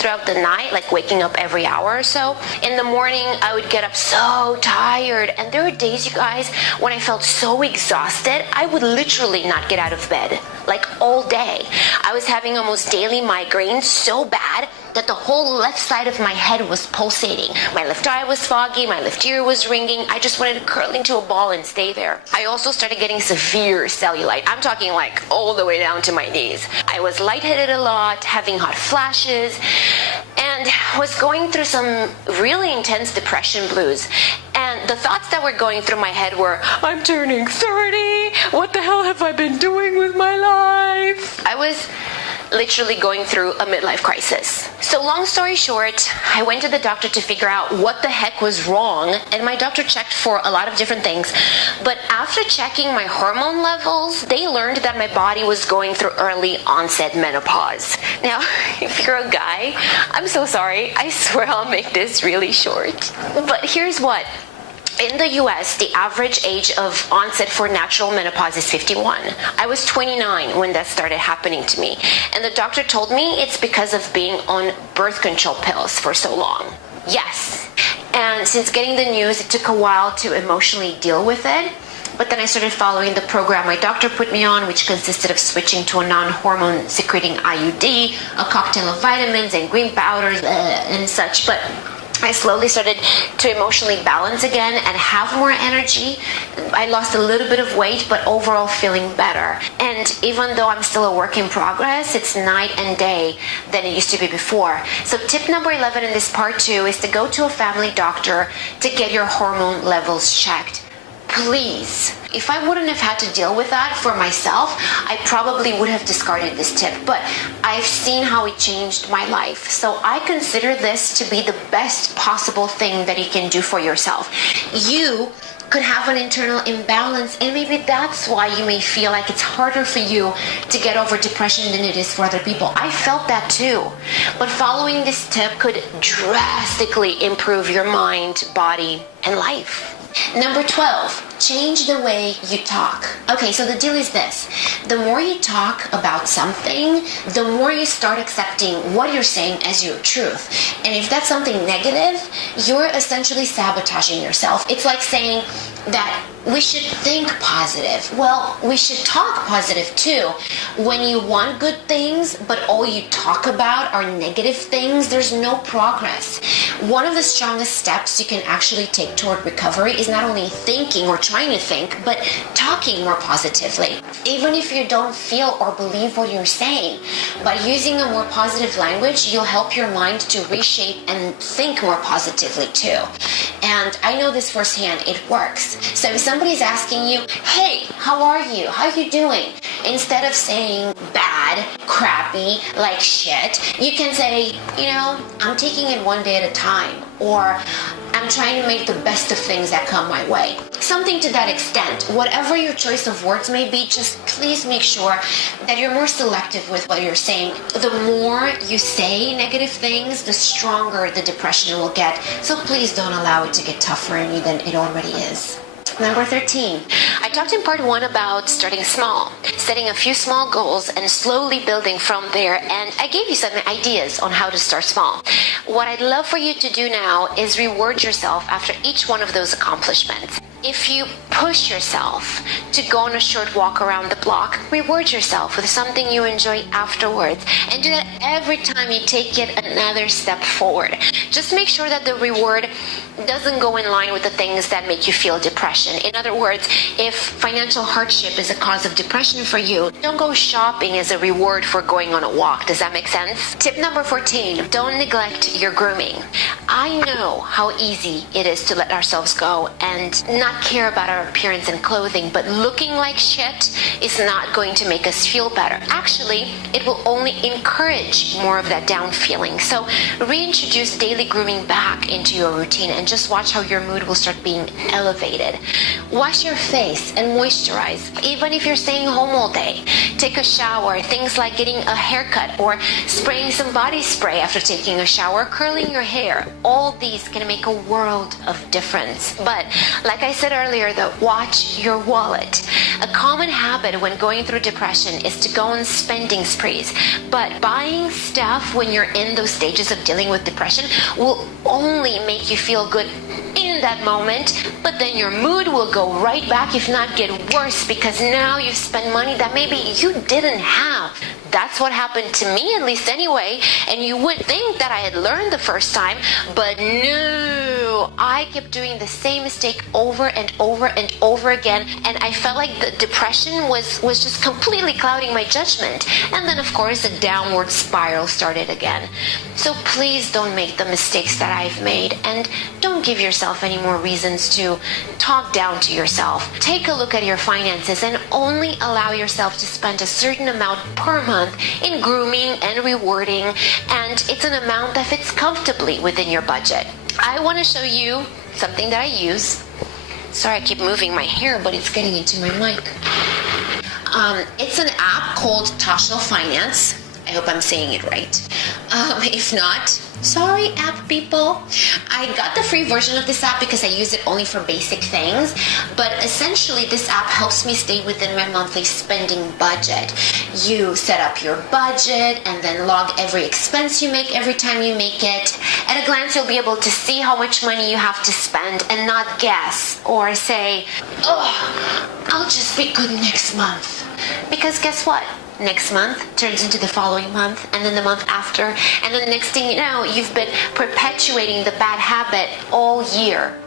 throughout the night, like waking up every hour or so. In the morning, I would get up so tired. And there were days, you guys, when I felt so exhausted, I would literally not get out of bed, like all day. I was having almost daily migraines so bad that the whole left side of my head was pulsating. My left eye was foggy, my left ear was ringing. I just wanted to curl into a ball and stay there. I also started getting severe cellulite. I'm talking like all the way down to my knees. I was lightheaded a lot, having hot flashes, and was going through some really intense depression blues. And the thoughts that were going through my head were, I'm turning 30. What the hell have I been doing with my life? I was literally going through a midlife crisis. So long story short, I went to the doctor to figure out what the heck was wrong, and my doctor checked for a lot of different things. But after checking my hormone levels, they learned that my body was going through early onset menopause. Now, if you're a guy, I'm so sorry. I swear I'll make this really short. But here's what. In the US, the average age of onset for natural menopause is 51. I was 29 when that started happening to me. And the doctor told me it's because of being on birth control pills for so long. Yes. And since getting the news, it took a while to emotionally deal with it. But then I started following the program my doctor put me on, which consisted of switching to a non-hormone secreting IUD, a cocktail of vitamins and green powders and such. But I slowly started to emotionally balance again and have more energy. I lost a little bit of weight, but overall feeling better. And even though I'm still a work in progress, it's night and day than it used to be before. So tip number 11 in this part 2 is to go to a family doctor to get your hormone levels checked. Please. If I wouldn't have had to deal with that for myself, I probably would have discarded this tip, but I've seen how it changed my life. So I consider this to be the best possible thing that you can do for yourself. You could have an internal imbalance, and maybe that's why you may feel like it's harder for you to get over depression than it is for other people. I felt that too. But following this tip could drastically improve your mind, body, and life. Number 12, change the way you talk. Okay, so the deal is this. The more you talk about something, the more you start accepting what you're saying as your truth. And if that's something negative, you're essentially sabotaging yourself. It's like saying that we should think positive. Well, we should talk positive too. When you want good things, but all you talk about are negative things, there's no progress. One of the strongest steps you can actually take toward recovery is not only thinking or trying to think, but talking more positively. Even if you don't feel or believe what you're saying, by using a more positive language, you'll help your mind to reshape and think more positively too. And I know this firsthand, it works. So if somebody's asking you, hey, how are you? How are you doing? Instead of saying bad, crappy, like shit, you can say, I'm taking it one day at a time, or I'm trying to make the best of things that come my way. Something to that extent. Whatever your choice of words may be, just please make sure that you're more selective with what you're saying. The more you say negative things, the stronger the depression will get. So please don't allow it to get tougher on you than it already is. Number 13. I talked in part 1 about starting small, setting a few small goals and slowly building from there, and I gave you some ideas on how to start small. What I'd love for you to do now is reward yourself after each one of those accomplishments. If you push yourself to go on a short walk around the block, reward yourself with something you enjoy afterwards, and do that every time you take yet another step forward. Just make sure that the reward doesn't go in line with the things that make you feel depression. In other words, if financial hardship is a cause of depression for you, don't go shopping as a reward for going on a walk. Does that make sense? Tip number 14, don't neglect your grooming. I know how easy it is to let ourselves go and not care about our appearance and clothing, but looking like shit is not going to make us feel better. Actually, it will only encourage more of that down feeling. So reintroduce daily grooming back into your routine and just watch how your mood will start being elevated. Wash your face and moisturize, even if you're staying home all day. Take a shower, things like getting a haircut or spraying some body spray after taking a shower, curling your hair. all these can make a world of difference. But like I said earlier, though, watch your wallet. A common habit when going through depression is to go on spending sprees. But buying stuff when you're in those stages of dealing with depression will only make you feel good in that moment, but then your mood will go right back, if not get worse, because now you've spent money that maybe you didn't have. That's what happened to me, at least anyway, and you would think that I had learned the first time, but no, I kept doing the same mistake over and over and over again, and I felt like the depression was just completely clouding my judgment. And then of course the downward spiral started again. So please don't make the mistakes that I've made, and don't give yourself any more reasons to talk down to yourself. Take a look at your finances and only allow yourself to spend a certain amount per month in grooming and rewarding, and it's an amount that fits comfortably within your budget. I want to show you something that I use. Sorry, I keep moving my hair, but it's getting into my mic. It's an app called Tasho Finance. I hope I'm saying it right. If not, sorry, app people. I got the free version of this app because I use it only for basic things. But essentially, this app helps me stay within my monthly spending budget. You set up your budget and then log every expense you make every time you make it. At a glance, you'll be able to see how much money you have to spend and not guess or say, oh, I'll just be good next month. Because guess what? Next month turns into the following month, and then the month after, and then the next thing you know, you've been perpetuating the bad habit all year.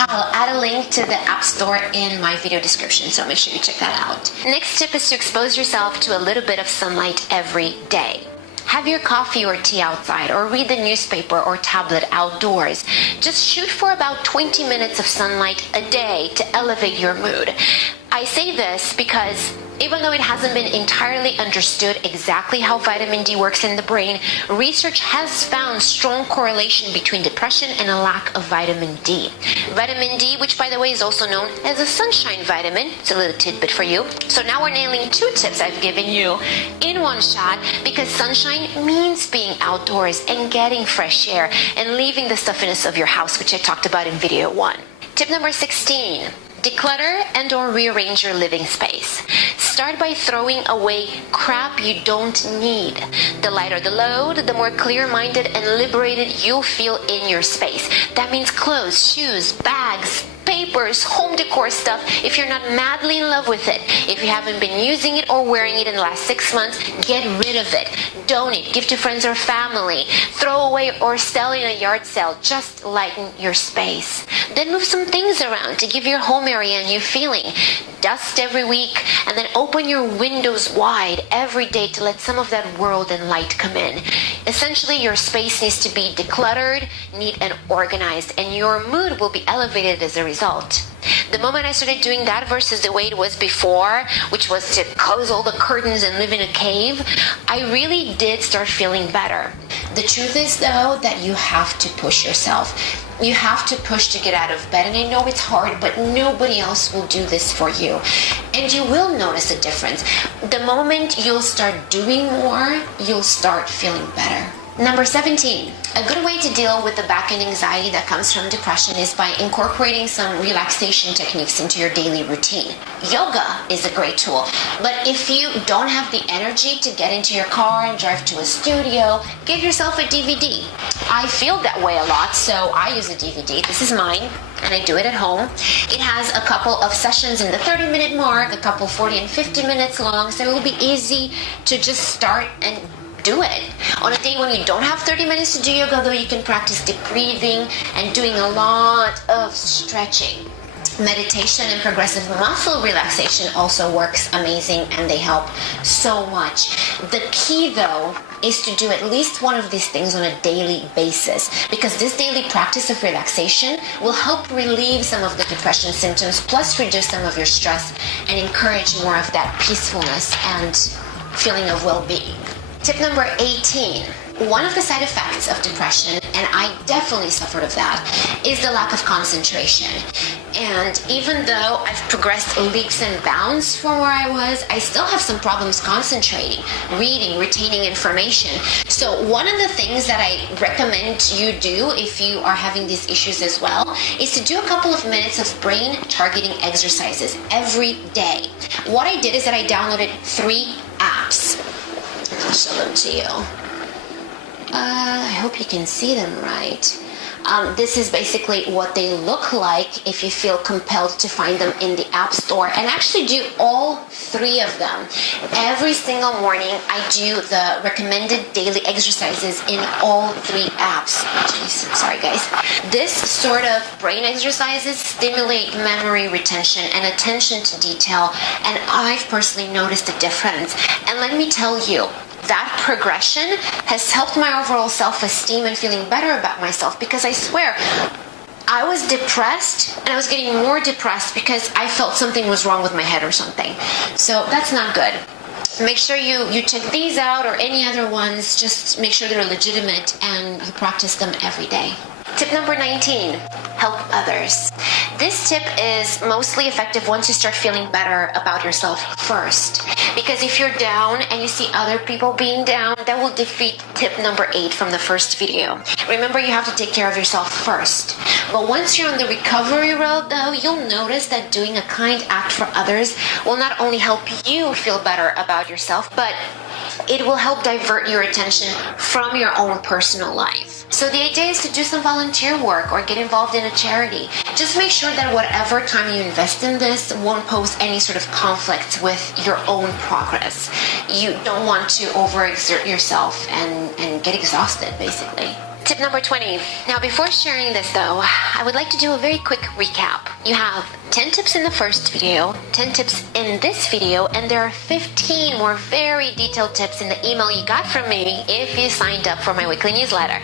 I'll add a link to the App Store in my video description, so make sure you check that out. Next tip is to expose yourself to a little bit of sunlight every day. Have your coffee or tea outside, or read the newspaper or tablet outdoors. Just shoot for about 20 minutes of sunlight a day to elevate your mood. I say this because even though it hasn't been entirely understood exactly how vitamin D works in the brain, research has found strong correlation between depression and a lack of vitamin D. Vitamin D, which by the way is also known as a sunshine vitamin, it's a little tidbit for you. So now we're nailing 2 tips I've given you in one shot, because sunshine means being outdoors and getting fresh air and leaving the stuffiness of your house, which I talked about in video 1. Tip number 16. Declutter and or rearrange your living space. Start by throwing away crap you don't need. The lighter the load, the more clear-minded and liberated you'll feel in your space. That means clothes, shoes, bags, papers, home decor stuff. If you're not madly in love with it, if you haven't been using it or wearing it in the last 6 months, get rid of it. Donate, give to friends or family, throw away or sell in a yard sale. Just lighten your space. Then move some things around to give your home area a new feeling. Dust every week, and then open your windows wide every day to let some of that world and light come in. Essentially, your space needs to be decluttered, neat, and organized, and your mood will be elevated as a result. The moment I started doing that versus the way it was before, which was to close all the curtains and live in a cave, I really did start feeling better. The truth is, though, that you have to push yourself. You have to push to get out of bed, and I know it's hard, but nobody else will do this for you. And you will notice a difference. The moment you'll start doing more, you'll start feeling better. Number 17. A good way to deal with the back end anxiety that comes from depression is by incorporating some relaxation techniques into your daily routine. Yoga is a great tool, but if you don't have the energy to get into your car and drive to a studio, give yourself a DVD. I feel that way a lot, so I use a DVD. This is mine, and I do it at home. It has a couple of sessions in the 30-minute mark, a couple 40 and 50 minutes long, so it will be easy to just start and do it. On a day when you don't have 30 minutes to do yoga, though, you can practice deep breathing and doing a lot of stretching. Meditation and progressive muscle relaxation also works amazing, and they help so much. The key, though, is to do at least one of these things on a daily basis, because this daily practice of relaxation will help relieve some of the depression symptoms, plus reduce some of your stress and encourage more of that peacefulness and feeling of well-being. Tip number 18. One of the side effects of depression, and I definitely suffered of that, is the lack of concentration. And even though I've progressed leaps and bounds from where I was, I still have some problems concentrating, reading, retaining information. So one of the things that I recommend you do if you are having these issues as well is to do a couple of minutes of brain targeting exercises every day. What I did is that I downloaded 3 apps. I'll show them to you. I hope you can see them right. This is basically what they look like if you feel compelled to find them in the App Store, and actually do all 3 of them. Every single morning, I do the recommended daily exercises in all 3 apps. Jeez, sorry guys. This sort of brain exercises stimulate memory retention and attention to detail, and I've personally noticed a difference. And let me tell you, that progression has helped my overall self-esteem and feeling better about myself, because I swear, I was depressed and I was getting more depressed because I felt something was wrong with my head or something. So that's not good. Make sure you check these out, or any other ones. Just make sure they're legitimate and you practice them every day. Tip number 19, help others. This tip is mostly effective once you start feeling better about yourself first. Because if you're down and you see other people being down, that will defeat tip number 8 from the first video. Remember, you have to take care of yourself first. But once you're on the recovery road, though, you'll notice that doing a kind act for others will not only help you feel better about yourself, but it will help divert your attention from your own personal life. So the idea is to do some volunteer work or get involved in a charity. Just make sure that whatever time you invest in this won't pose any sort of conflict with your own progress. You don't want to overexert yourself and get exhausted, basically. Tip number 20. Now, before sharing this though, I would like to do a very quick recap. You have 10 tips in the first video, 10 tips in this video, and there are 15 more very detailed tips in the email you got from me if you signed up for my weekly newsletter.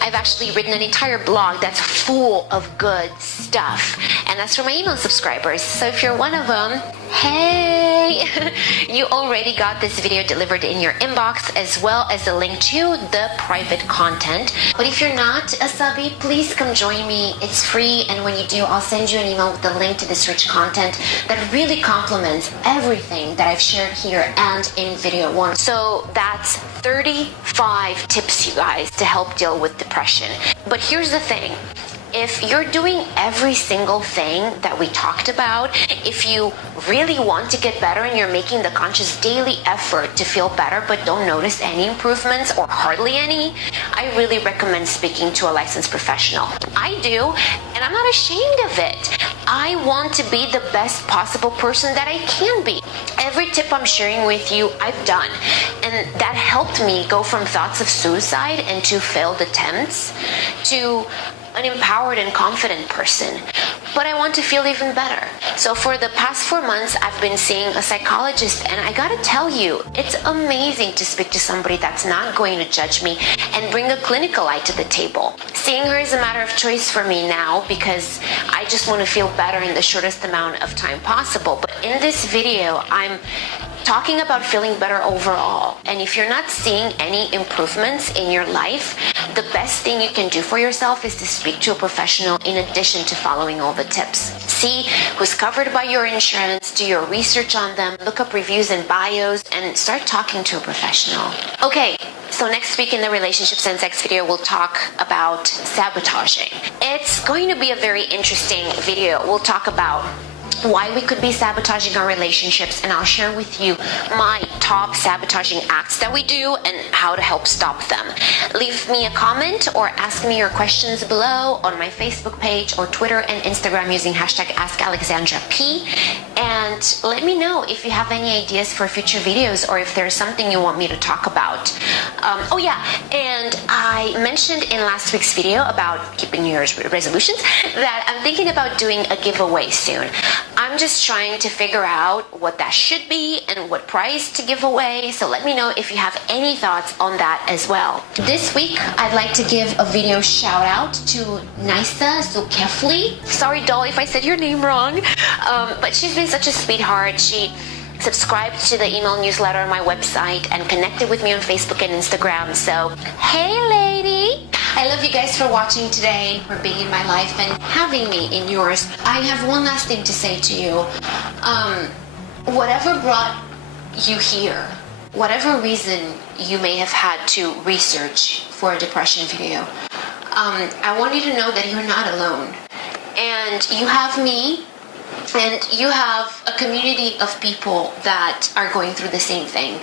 I've actually written an entire blog that's full of good stuff, and that's for my email subscribers. So if you're one of them, hey, you already got this video delivered in your inbox, as well as a link to the private content. But if you're not a subby, please come join me. It's free, and when you do, I'll send you an email with the link to this rich content that really complements everything that I've shared here and in video 1. So that's 35 tips, you guys, to help deal with depression. But here's the thing. If you're doing every single thing that we talked about, if you really want to get better and you're making the conscious daily effort to feel better but don't notice any improvements or hardly any, I really recommend speaking to a licensed professional. I do, and I'm not ashamed of it. I want to be the best possible person that I can be. Every tip I'm sharing with you, I've done, and that helped me go from thoughts of suicide and to failed attempts to an empowered and confident person. But I want to feel even better. So for the past 4 months, I've been seeing a psychologist, and I gotta tell you, it's amazing to speak to somebody that's not going to judge me and bring a clinical eye to the table. Seeing her is a matter of choice for me now, because I just want to feel better in the shortest amount of time possible. But in this video, I'm talking about feeling better overall. And if you're not seeing any improvements in your life, the best thing you can do for yourself is to speak to a professional in addition to following all the tips. See who's covered by your insurance, do your research on them, look up reviews and bios, and start talking to a professional. Okay, so next week in the Relationships and Sex video, we'll talk about sabotaging. It's going to be a very interesting video. We'll talk about why we could be sabotaging our relationships, and I'll share with you my top sabotaging acts that we do and how to help stop them. Leave me a comment or ask me your questions below on my Facebook page or Twitter and Instagram using hashtag AskAlexandraP, and let me know if you have any ideas for future videos or if there's something you want me to talk about. Oh yeah, and I mentioned in last week's video about keeping New Year's resolutions that I'm thinking about doing a giveaway soon. I'm just trying to figure out what that should be and what prize to give away, so let me know if you have any thoughts on that as well. This week, I'd like to give a video shout out to Nisa Zulkefli. Sorry, doll, if I said your name wrong, but she's been such a sweetheart. She subscribed to the email newsletter on my website and connected with me on Facebook and Instagram. So, hey lady, I love you guys. guys for watching today, for being in my life and having me in yours. I have one last thing to say to you. Whatever brought you here, whatever reason you may have had to research for a depression video, I want you to know that you're not alone. And you have me, and you have a community of people that are going through the same thing.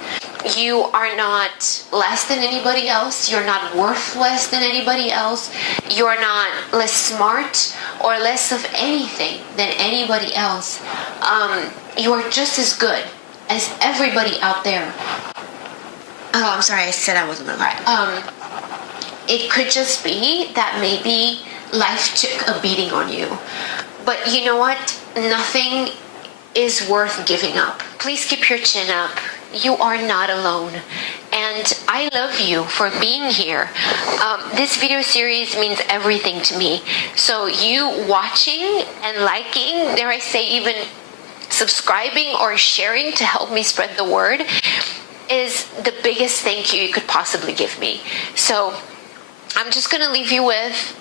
You are not less than anybody else. You're not worth less than anybody else. You're not less smart or less of anything than anybody else. You are just as good as everybody out there. Oh, I'm sorry, I said I wasn't gonna cry. It could just be that maybe life took a beating on you. But you know what? Nothing is worth giving up. Please keep your chin up. You are not alone. And I love you for being here. This video series means everything to me. So you watching and liking, dare I say even subscribing or sharing to help me spread the word, is the biggest thank you could possibly give me. So I'm just going to leave you with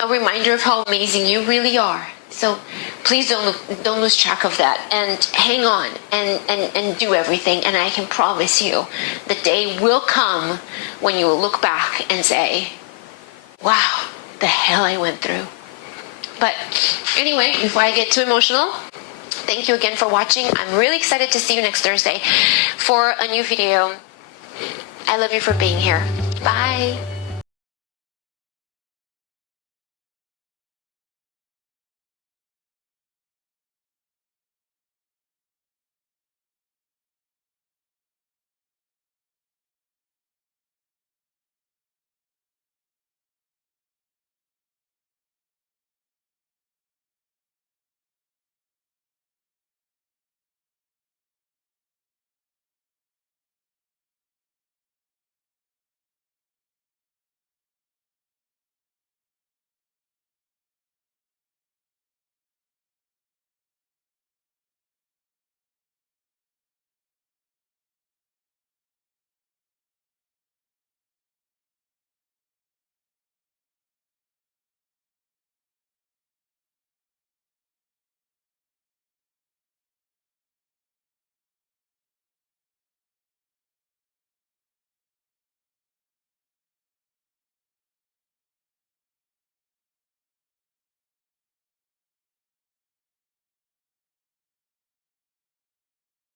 a reminder of how amazing you really are. So please don't lose track of that, and hang on and do everything. And I can promise you the day will come when you will look back and say, wow, the hell I went through. But anyway, before I get too emotional, thank you again for watching. I'm really excited to see you next Thursday for a new video. I love you for being here. Bye.